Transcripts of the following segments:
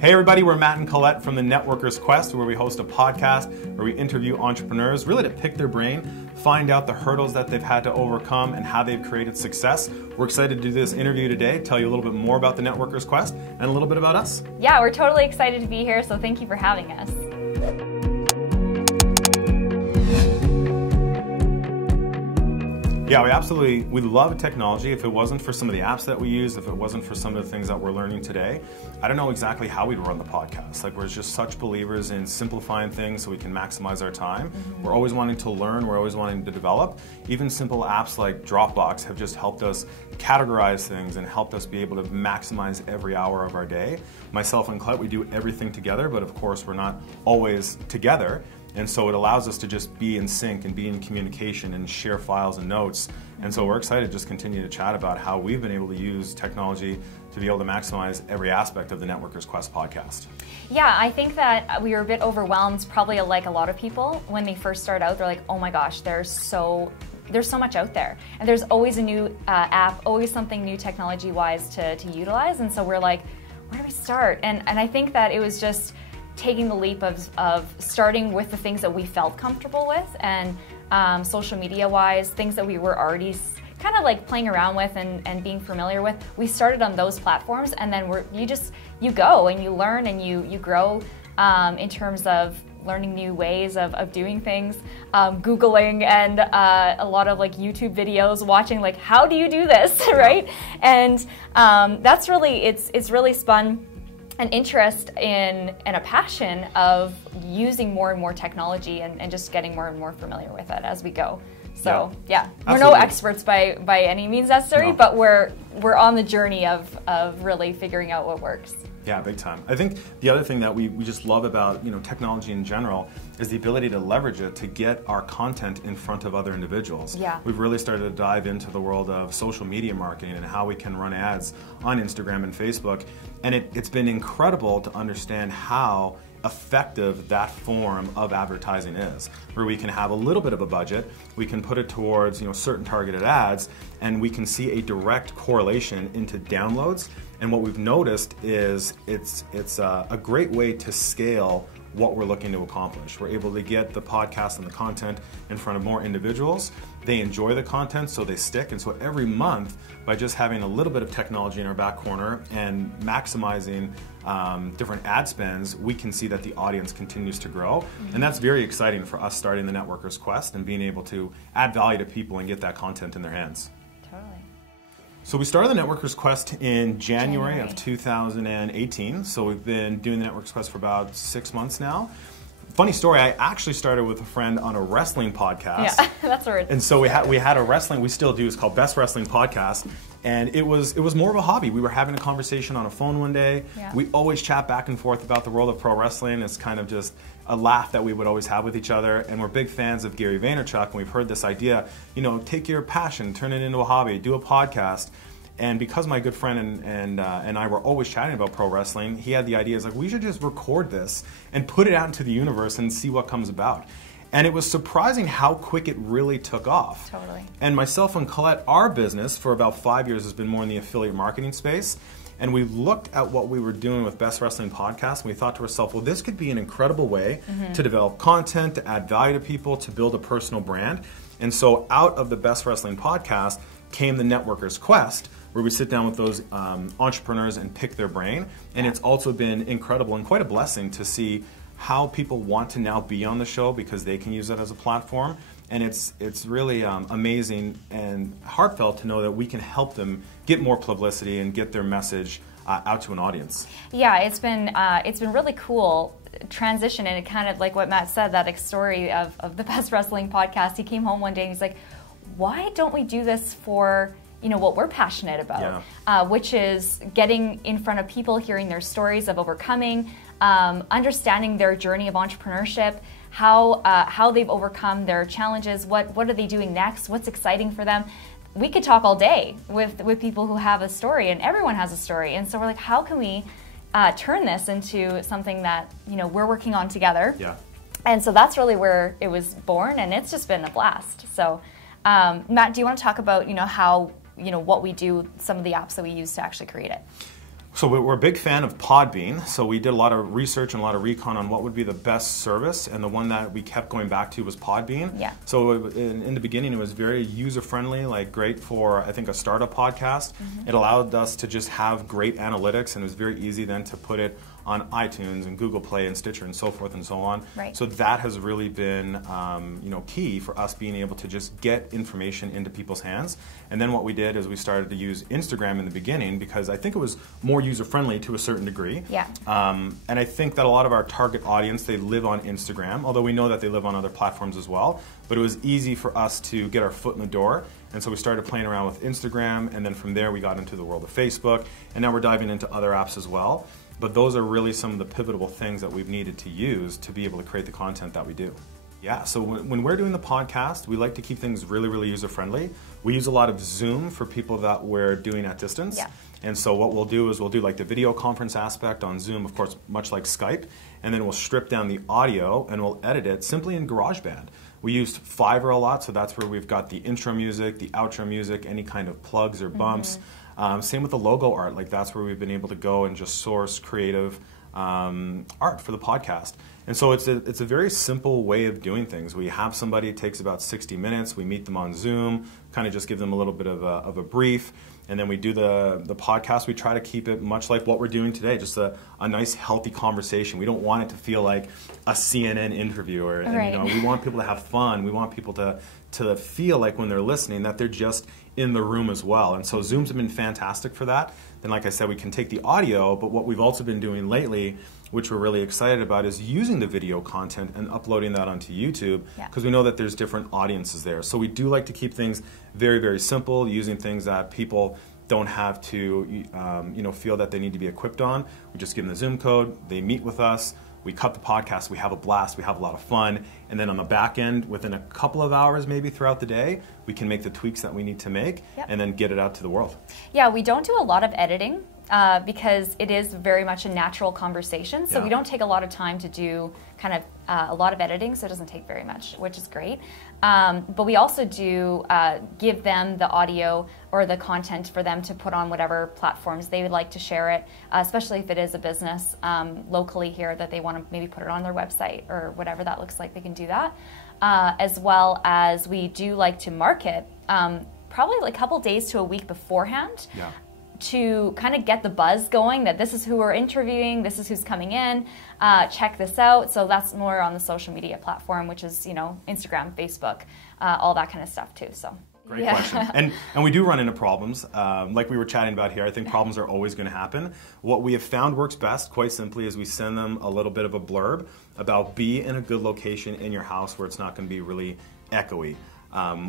Hey everybody, we're Matt and Colette from the Networkers Quest, where we host a podcast where we interview entrepreneurs, really to pick their brain, find out the hurdles that they've had to overcome and how they've created success. We're excited to do this interview today, tell you a little bit more about the Networkers Quest and a little bit about us. Yeah, we're totally excited to be here, so thank you for having us. Yeah, we love technology. If it wasn't for some of the apps that we use, if it wasn't for some of the things that we're learning today, I don't know exactly how we'd run the podcast. Like, we're just such believers in simplifying things so we can maximize our time. We're always wanting to learn, we're always wanting to develop. Even simple apps like Dropbox have just helped us categorize things and helped us be able to maximize every hour of our day. Myself and Colette, we do everything together, but of course we're not always together. And so it allows us to just be in sync and be in communication and share files and notes. And so we're excited to just continue to chat about how we've been able to use technology to be able to maximize every aspect of the Networkers Quest podcast. Yeah, I think that we were a bit overwhelmed, probably like a lot of people, when they first start out. They're like, oh my gosh, there's so much out there. And there's always a new app, always something new technology-wise to utilize. And so we're like, where do we start? And I think that it was just taking the leap of starting with the things that we felt comfortable with, and social media wise, things that we were already kind of like playing around with and being familiar with. We started on those platforms, and then you go and you learn and you grow in terms of learning new ways of doing things, Googling and a lot of like YouTube videos, watching like, how do you do this, right? And that's really, it's really spun an interest in and a passion of using more and more technology and just getting more and more familiar with it as we go. So yeah, we're no experts by any means necessary, but we're on the journey of really figuring out what works. Yeah, big time. I think the other thing that we just love about technology in general is the ability to leverage it to get our content in front of other individuals. Yeah. We've really started to dive into the world of social media marketing and how we can run ads on Instagram and Facebook. And it's been incredible to understand how effective that form of advertising is, where we can have a little bit of a budget, we can put it towards certain targeted ads, and we can see a direct correlation into downloads. And what we've noticed is it's a great way to scale what we're looking to accomplish. We're able to get the podcast and the content in front of more individuals. They enjoy the content, so they stick. And so every month, by just having a little bit of technology in our back corner and maximizing different ad spends, we can see that the audience continues to grow. And that's very exciting for us starting the Networkers Quest and being able to add value to people and get that content in their hands. Totally. So we started the Networkers Quest in January of 2018. So we've been doing the Networkers Quest for about 6 months now. Funny story, I actually started with a friend on a wrestling podcast. Yeah, that's where And so we had a wrestling, we still do, it's called Best Wrestling Podcast. And it was more of a hobby. We were having a conversation on a phone one day. Yeah. We always chat back and forth about the world of pro wrestling. It's kind of just a laugh that we would always have with each other. And we're big fans of Gary Vaynerchuk, and we've heard this idea, take your passion, turn it into a hobby, do a podcast. And because my good friend and I were always chatting about pro wrestling, he had the idea, like, we should just record this and put it out into the universe and see what comes about. And it was surprising how quick it really took off. Totally. And myself and Colette, our business for about 5 years has been more in the affiliate marketing space. And we looked at what we were doing with Best Wrestling Podcast, and we thought to ourselves, well, this could be an incredible way to develop content, to add value to people, to build a personal brand. And so out of the Best Wrestling Podcast came the Networkers Quest, where we sit down with those entrepreneurs and pick their brain. And it's also been incredible and quite a blessing to see how people want to now be on the show because they can use it as a platform. And it's really amazing and heartfelt to know that we can help them get more publicity and get their message out to an audience. Yeah, it's been really cool transition, and it kind of like what Matt said, that story of the Best Wrestling Podcast. He came home one day and he's like, why don't we do this for what we're passionate about, which is getting in front of people, hearing their stories of overcoming, understanding their journey of entrepreneurship, how they've overcome their challenges, what are they doing next, what's exciting for them. We could talk all day with people who have a story, and everyone has a story. And so we're like, how can we turn this into something that we're working on together? Yeah. And so that's really where it was born, and it's just been a blast. So Matt, do you want to talk about how what we do, some of the apps that we use to actually create it? So we're a big fan of Podbean. So we did a lot of research and a lot of recon on what would be the best service, and the one that we kept going back to was Podbean. Yeah. So in the beginning, it was very user-friendly, like great for, I think, a startup podcast. It allowed us to just have great analytics, and it was very easy then to put it on iTunes and Google Play and Stitcher and so forth and so on. Right. So that has really been key for us being able to just get information into people's hands. And then what we did is we started to use Instagram in the beginning because I think it was more user-friendly to a certain degree. Yeah. And I think that a lot of our target audience, they live on Instagram, although we know that they live on other platforms as well. But it was easy for us to get our foot in the door. And so we started playing around with Instagram, and then from there we got into the world of Facebook, and now we're diving into other apps as well. But those are really some of the pivotal things that we've needed to use to be able to create the content that we do. Yeah, so when we're doing the podcast, we like to keep things really, really user-friendly. We use a lot of Zoom for people that we're doing at distance. Yeah. And so what we'll do is we'll do like the video conference aspect on Zoom, of course, much like Skype, and then we'll strip down the audio and we'll edit it simply in GarageBand. We used Fiverr a lot, so that's where we've got the intro music, the outro music, any kind of plugs or bumps. Same with the logo art, like that's where we've been able to go and just source creative art for the podcast. And so it's a very simple way of doing things. We have somebody, it takes about 60 minutes, we meet them on Zoom, kind of just give them a little bit of a brief, and then we do the podcast. We try to keep it much like what we're doing today, just a nice healthy conversation. We don't want it to feel like a CNN interview, and, right. We want people to have fun. We want people to feel like when they're listening that they're just in the room as well. And so Zooms have been fantastic for that. Then like I said, we can take the audio, but what we've also been doing lately, which we're really excited about, is using the video content and uploading that onto YouTube, because we know that there's different audiences there. So we do like to keep things very, very simple, using things that people don't have to feel that they need to be equipped on. We just give them the Zoom code, they meet with us, we cut the podcast, we have a blast, we have a lot of fun, and then on the back end, within a couple of hours maybe throughout the day, we can make the tweaks that we need to make and then get it out to the world. Yeah, we don't do a lot of editing because it is very much a natural conversation, so we don't take a lot of time to do kind of a lot of editing, so it doesn't take very much, which is great. But we also do give them the audio or the content for them to put on whatever platforms they would like to share it, especially if it is a business locally here that they want to maybe put it on their website or whatever that looks like, they can do that. As well as we do like to market probably like a couple days to a week beforehand. Yeah. To kind of get the buzz going that this is who we're interviewing, this is who's coming in, check this out. So that's more on the social media platform, which is, Instagram, Facebook, all that kind of stuff too. So Great question. And we do run into problems. Like we were chatting about here, I think problems are always going to happen. What we have found works best, quite simply, is we send them a little bit of a blurb about be in a good location in your house where it's not going to be really echoey.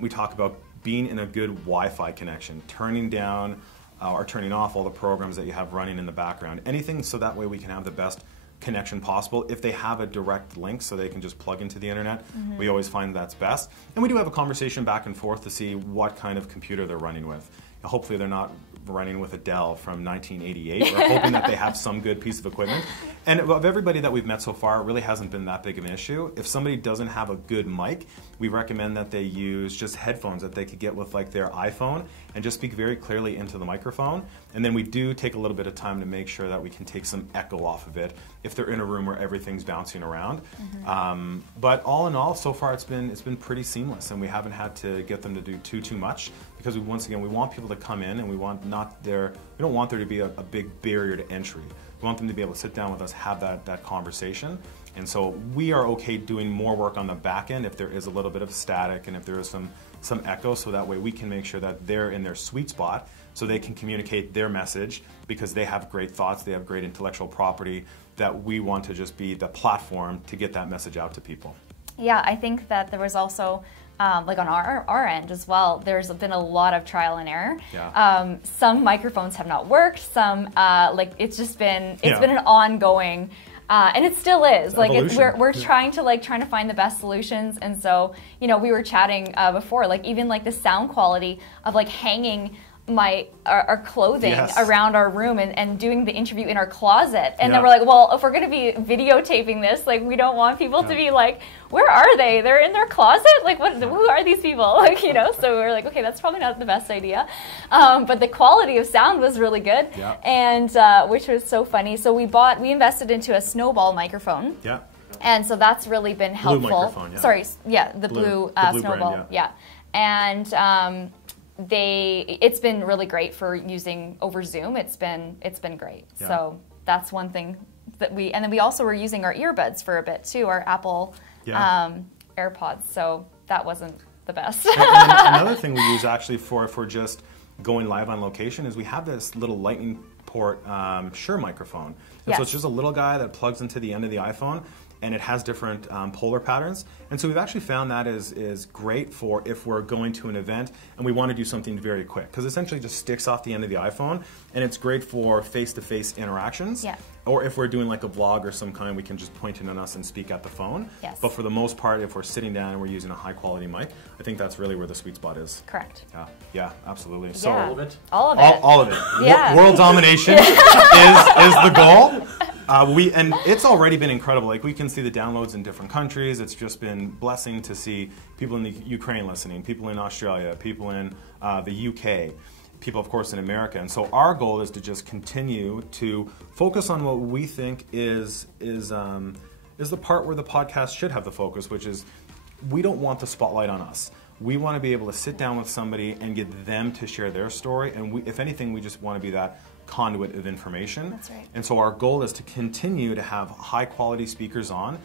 We talk about being in a good Wi-Fi connection, turning down or turning off all the programs that you have running in the background. Anything so that way we can have the best connection possible. If they have a direct link so they can just plug into the internet, we always find that's best. And we do have a conversation back and forth to see what kind of computer they're running with. Hopefully they're not running with a Dell from 1988. We're hoping that they have some good piece of equipment. And of everybody that we've met so far, it really hasn't been that big of an issue. If somebody doesn't have a good mic, we recommend that they use just headphones that they could get with like their iPhone and just speak very clearly into the microphone. And then we do take a little bit of time to make sure that we can take some echo off of it if they're in a room where everything's bouncing around. But all in all, so far it's been pretty seamless, and we haven't had to get them to do too much, because once again we want people to come in, and we don't want there to be a big barrier to entry. We want them to be able to sit down with us, have that conversation. And so we are okay doing more work on the back end if there is a little bit of static and if there is some echo, so that way we can make sure that they're in their sweet spot so they can communicate their message, because they have great thoughts, they have great intellectual property, that we want to just be the platform to get that message out to people. Yeah, I think that there was also like on our end as well, there's been a lot of trial and error. Yeah. Some microphones have not worked. Some it's been an ongoing, and it still is. Like we're trying to find the best solutions. And so we were chatting before, like even like the sound quality of like hanging our clothing Yes. around our room and doing the interview in our closet. And Yeah. then we're like, well, if we're going to be videotaping this, like, we don't want people to be like, where are they? They're in their closet? Like, who are these people? Like, you know, so we're like, okay, that's probably not the best idea. But the quality of sound was really good. Yeah. And which was so funny. So we invested into a Snowball microphone. Yeah. And so that's really been helpful. microphone, yeah. Sorry, yeah, the blue Snowball. brand, yeah. And it's been really great for using over Zoom. It's been great. Yeah. So that's one thing that and then we also were using our earbuds for a bit too, our Apple AirPods. So that wasn't the best. And another thing we use actually for just going live on location is we have this little lightning port Shure microphone. And so it's just a little guy that plugs into the end of the iPhone, and it has different polar patterns. And so we've actually found that is great for if we're going to an event and we want to do something very quick, because essentially just sticks off the end of the iPhone, and it's great for face-to-face interactions. Yeah. Or if we're doing like a vlog or some kind, we can just point it on us and speak at the phone. Yes. But for the most part, if we're sitting down and we're using a high-quality mic, I think that's really where the sweet spot is. Correct. Yeah, absolutely. So Yeah. All of it? All of it. all of it. Yeah. World domination is the goal. And it's already been incredible. Like, we can see the downloads in different countries. It's just been blessing to see people in the Ukraine listening, people in Australia, people in the UK, people, of course, in America. And so our goal is to just continue to focus on what we think is the part where the podcast should have the focus, which is we don't want the spotlight on us. We want to be able to sit down with somebody and get them to share their story. And if anything, we just want to be that conduit of information. That's right. And so our goal is to continue to have high quality speakers on,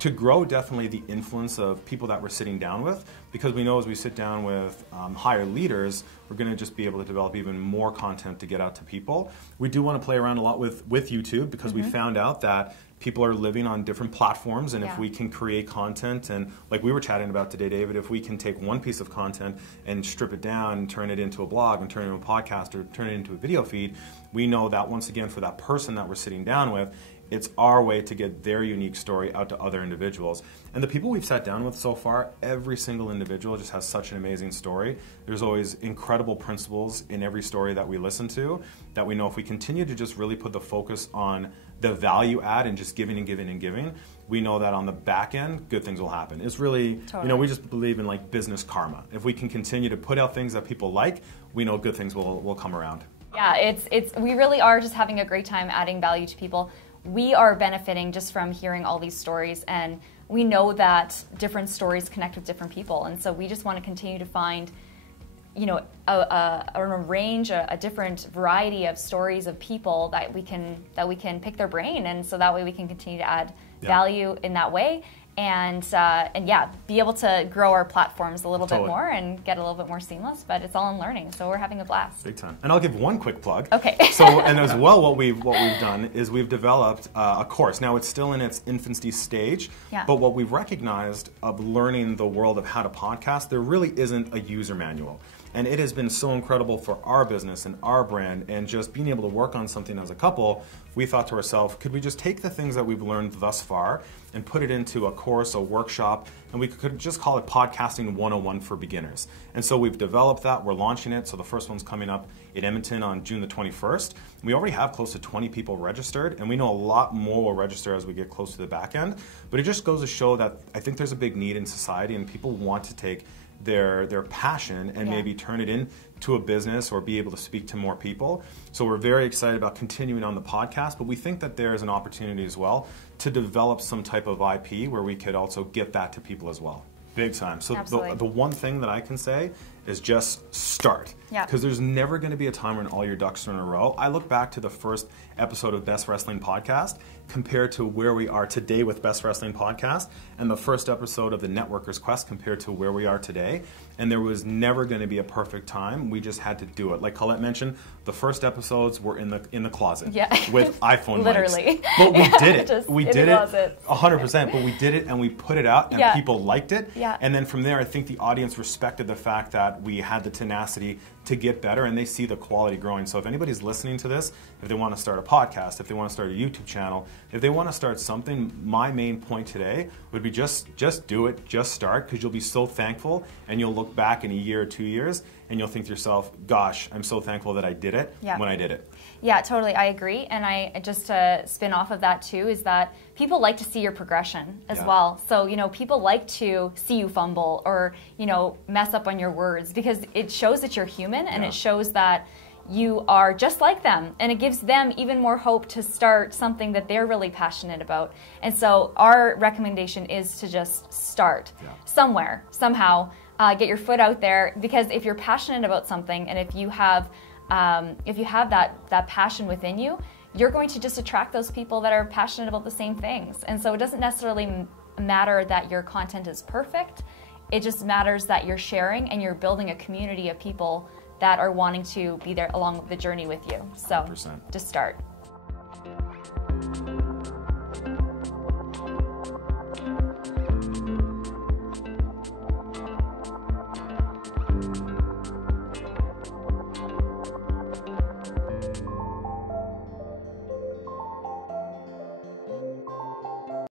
to grow definitely the influence of people that we're sitting down with, because we know as we sit down with higher leaders, we're going to just be able to develop even more content to get out to people. We do want to play around a lot with YouTube, because we found out that people are living on different platforms, and if we can create content, and like we were chatting about today, David, if we can take one piece of content and strip it down and turn it into a blog and turn it into a podcast or turn it into a video feed, we know that once again for that person that we're sitting down with, it's our way to get their unique story out to other individuals. And the people we've sat down with so far, every single individual just has such an amazing story. There's always incredible principles in every story that we listen to, that we know if we continue to just really put the focus on the value add and just giving and giving and giving, we know that on the back end, good things will happen. It's really, we just believe in like business karma. If we can continue to put out things that people like, we know good things will come around. Yeah, we really are just having a great time adding value to people. We are benefiting just from hearing all these stories, and we know that different stories connect with different people, and so we just want to continue to find, a range, a different variety of stories of people that we can pick their brain, and so that way we can continue to add value in that way. And be able to grow our platforms a little bit more and get a little bit more seamless. But it's all in learning, so we're having a blast. Big time. And I'll give one quick plug. Okay. And as well, what we've done is we've developed a course. Now it's still in its infancy stage, but what we've recognized of learning the world of how to podcast, there really isn't a user manual. And it has been so incredible for our business and our brand, and just being able to work on something as a couple. We thought to ourselves, could we just take the things that we've learned thus far and put it into a course, a workshop, and we could just call it Podcasting 101 for Beginners. And so we've developed that, we're launching it, so the first one's coming up in Edmonton on June the 21st. We already have close to 20 people registered, and we know a lot more will register as we get close to the back end. But it just goes to show that I think there's a big need in society, and people want to take their passion and maybe turn it into a business or be able to speak to more people. So we're very excited about continuing on the podcast, but we think that there is an opportunity as well to develop some type of IP where we could also get that to people as well. Big time. So the one thing that I can say is just start. Because there's never going to be a time when all your ducks are in a row. I look back to the first episode of Best Wrestling Podcast compared to where we are today with Best Wrestling Podcast, and the first episode of the Networker's Quest compared to where we are today. And there was never going to be a perfect time. We just had to do it. Like Colette mentioned, the first episodes were in the closet with iPhone literally. mics. But we did it. We did it closet. 100%. But we did it, and we put it out, and people liked it. Yeah. And then from there, I think the audience respected the fact that that we had the tenacity to get better, and they see the quality growing. So if anybody's listening to this, if they want to start a podcast, if they want to start a YouTube channel, if they want to start something, my main point today would be just do it, just start, because you'll be so thankful, and you'll look back in a year or 2 years, and you'll think to yourself, gosh, I'm so thankful that I did it when I did it. Yeah, totally. I agree. And I just to spin off of that too is that people like to see your progression as well. So, you know, people like to see you fumble or, you know, mess up on your words, because it shows that you're human, and it shows that you are just like them, and it gives them even more hope to start something that they're really passionate about. And so our recommendation is to just start somewhere, somehow, get your foot out there, because if you're passionate about something, and if you have that passion within you, you're going to just attract those people that are passionate about the same things. And so it doesn't necessarily matter that your content is perfect. It just matters that you're sharing and you're building a community of people that are wanting to be there along the journey with you. So 100%. just start.